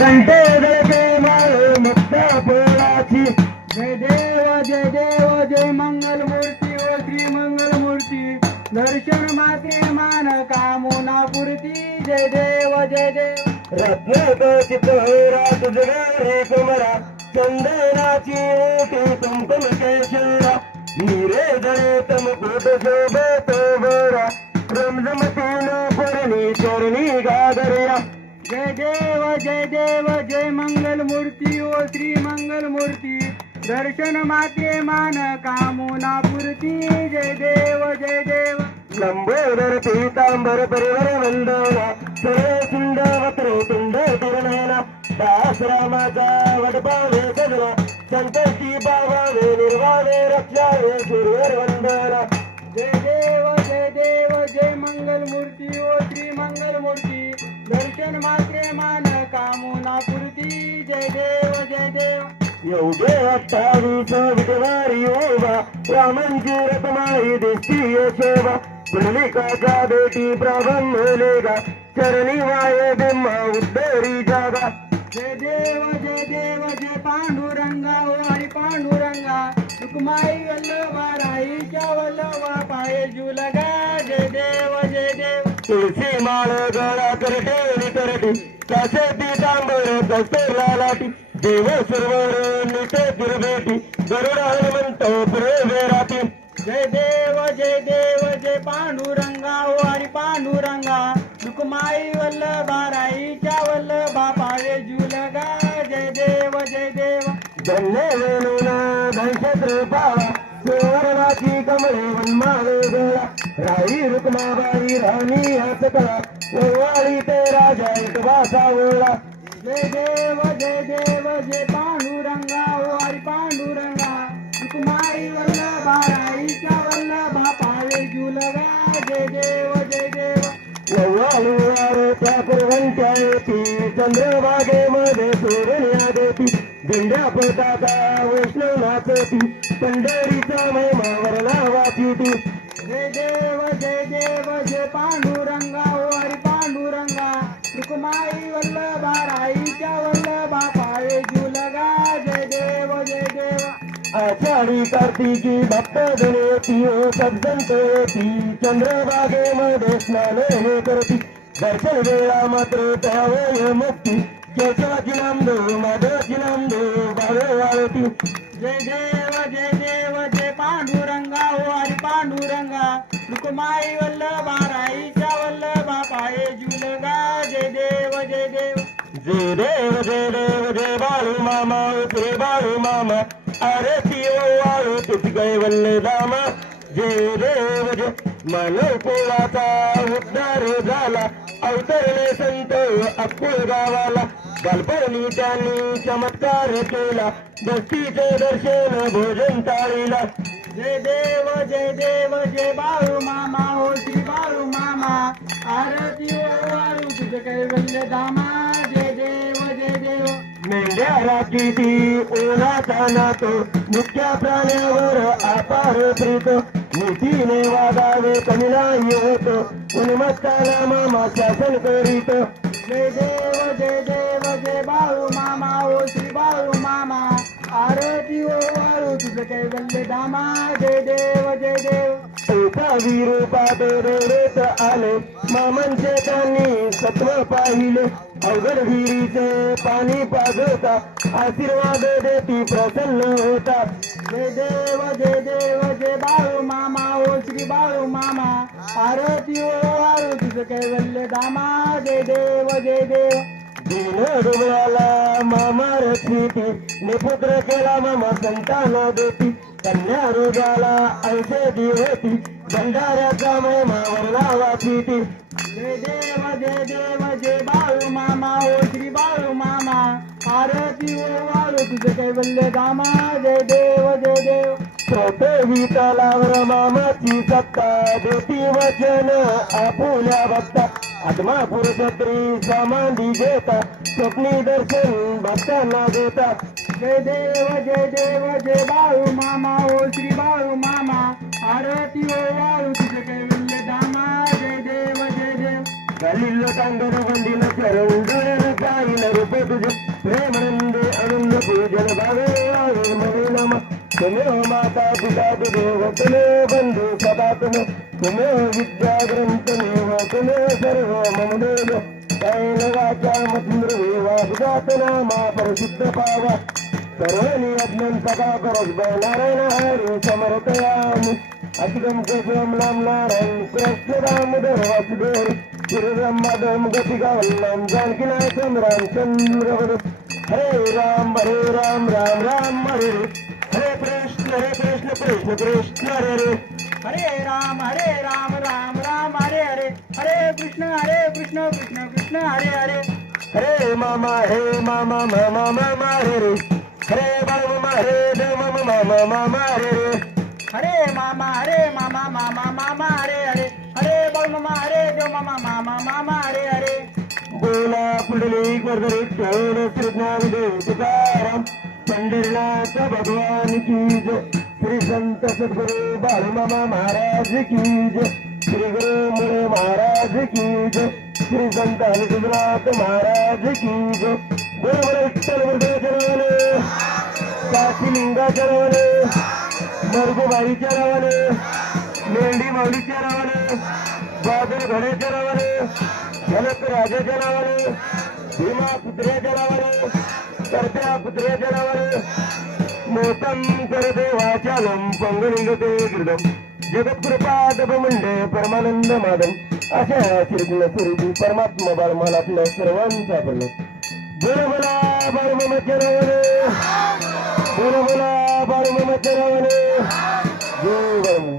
घंटे जय माळ मुक्ता पोळाची. जय देव जय देव जय मंगल मूर्ती ओ श्री मंगल मूर्ती दर्शन मात्रे मान कामना पूर्ती. जय देव जय देव. रत्न होरा तुझ्या रे कुमरा. चंदनाची ओटी कुंकुम केशरा. नीरे जळे तम कुट शोभत बरा रमजमतीन पुरणी चरणी गागर्या जय देव जय देव जय मंगल मूर्ती ओ श्री मंगल मूर्ती दर्शन माते मान कामुना पुरती. जय देव जय देव. लंबोदर पीतांबर परिवर वंदना सरळ सुंद वत्र तुंड तिरणयना दास रामाचा वडपावे सजना संकष्टी बाबावे निर्वाणे रक्षावे सुरवर दर्शन मात्रे मान कामना पुरती जय देव जय देव. एवढे अठ्ठावीस विधवारी ओवा रामांची रत्माई दिसती यशोवा पुंडलिकाच्या बेटी ब्राह्मण चरणी वाय बिंब उद्धरी जागा. जय देव जय देव जय पांडुरंगा ओ हरी पांडुरंगा. रुक्माई वल्लभा राईच्या वल्लभा पाय जुलगा जय देव जय देव. तुळशी माळ गळा करटे करटे कसे पितांबर कस्तरला लाटी देव सर्वर निटे दुर्भेटी. गरुड हनुमंत प्रे राई रुक्माबाई राणी हात कळा ओवाळी ते राजा एक वासा ओळा. जय देव जय देव जय पांडुरंगा. ओ हरी पांडुरंगा. रुक्माई वल्लभा राईच्या वल्लभा पाय जुलगा जय देव जय देव. ओवाळी वार त्या कुरवंत्या येती. चंद्रभागेमध्ये सोडण्या देती. दिंड्या पताका वैष्णव नाचती. पंढरीचा महिमा वरला वाची ती जय देव जय देव जय पांडुरंगा ओ हरी पांडुरंगा. रुक्माई वल्लभा राईच्या वल्लभा पाय जुलगा जय देव जय देव. आषाढी कार्तिकी भक्त गणेती ओ सज्जंत येती स्नान हे करती. दर्शन वेळा मात्र त्यावेळ मुक्ती. केशवाची नामदो माधवाची नामदो भावे वाळती. जय जय देव रुक्माई वल्लभा राईच्या वल्लभा पाये जुलगा जय देव जय देव. जय देव जय देव जय बाळू मामा उतरे बाळू मामा. अरे पिओ वाळू तुझ गय दामा जय देव जय. मानव उद्धार झाला. अवतरले संत अक्कुळ गावाला. बालपणी त्यांनी चमत्कार केला. बस्तीचे दर्शन भोजन ताळीला जय देव जय देव जय बाळू मामा हो श्री बाळू मामा. आरती वाळू तुझं कैवल्य धामा. जय देव जय देव. मेंढ्या राखी ती ओलाचा नातो. मुख्या प्राण्यावर अपार प्रीत. नीतीने वागावे कमी नाही होत. उन्मत्ताला मामा शासन करीत. जय देव जय देव जय बाळू मामा हो श्री बाळू मामा. आरती ओ वाळू तुझं कैवल्य धामा जय देव जय देव एका रूपा रेत आले मामांचे त्यांनी सत्व पाहिले अवघड विहिरीचे पाणी पाजवता आशीर्वाद देती प्रसन्न होता जय देव जय देव जय बाळू मामा ओ श्री बाळू मामा आरती ओ आरती तुझं कैवल्य दामा जय देव जय देव दिन डोबळ्याला मामा रक्षिती निपुत्र केला मामा संतान देती कन्या रोगाला औषधी होती. भंडाऱ्याचा महिमा वरला वाचिती जय देव जय देव जय बाळू मामा ओ श्री बाळू मामा. आरती ओ वाळू तुझं कैवल्य धामा जय देव जय देव. स्वतः तलावर मामाची सत्ता देती वचन आपुल्या भक्ता आत्मा पुरुष स्त्री समाधी घेता स्वप्नी दर्शन भक्तांना देता जय देव जय देव जय बाळू मामा ओ श्री बाळू मामा आरती ओ वाळू तुझं कैवल्य धामा जय देव जय देव गलिल्ल तांदूळ बंदील शरण डोळ्यानं पाहिलं रूप तुझे पूजन भावे आवे मने नम तुम्हें माता पिता देव तुम्हें बंधु सदा तुम्हें तुम्हें विद्या ग्रंथ नेह तुम्हें सर्व मम देव कैल वाचा मधुर नामा परिशुद्ध पावा सर्व अज्ञान सदा परस नारायण हरी समर्पयामि अतिगम केशवम नाम नारायण कृष्ण दामोदर वासुदेव श्रीराम माधवम गतिका रामचंद्र हरे राम हरे राम राम राम हरे हरे हरे कृष्ण हरे कृष्ण कृष्ण कृष्ण हरे हरे हरे राम हरे राम राम राम हरे हरे हरे कृष्ण हरे कृष्ण कृष्ण कृष्ण हरे हरे हरे मामा हे मामा मामा मामा हरे रे हरे बाल मामा हरे देव मामा मामा मामा हरे रे हरे मामा हरे मामा मामा मामा हरे हरे हरे बळ मामा हरे देव मामा मामा मामा हरे हरे बोला पुंडलिक वर्धरे ठेवण श्री श्री संत सद्गुरु बाळमामा महाराज की जय. श्री गुरु मुळे महाराज की जय. श्री संत हनुनाथ महाराज की जय. गुरु विठ्ठल वर्धे चरवणे. काशी लिंगाच्या रवाने मरगुबाईच्या रवाने मेंढी माऊलीच्या रवाने बादल घड्याच्या रवाने झलक राजाच्या नावाने भीमा पुत्र्याच्या नावाने कर्त्या पुत्र्याच्या नावाने मोतम कर देवाच्या लम पंगलिंगते कृदम जगत्कृपादप परमानंद माधव अशा श्रीकृष्ण स्वरूपी परमात्मा बाळमाला आपल्या सर्वांचा प्रलय बोल बोला बाळमामाच्या नावाने बोल बोला बाळमामाच्या नावाने जय बाळमा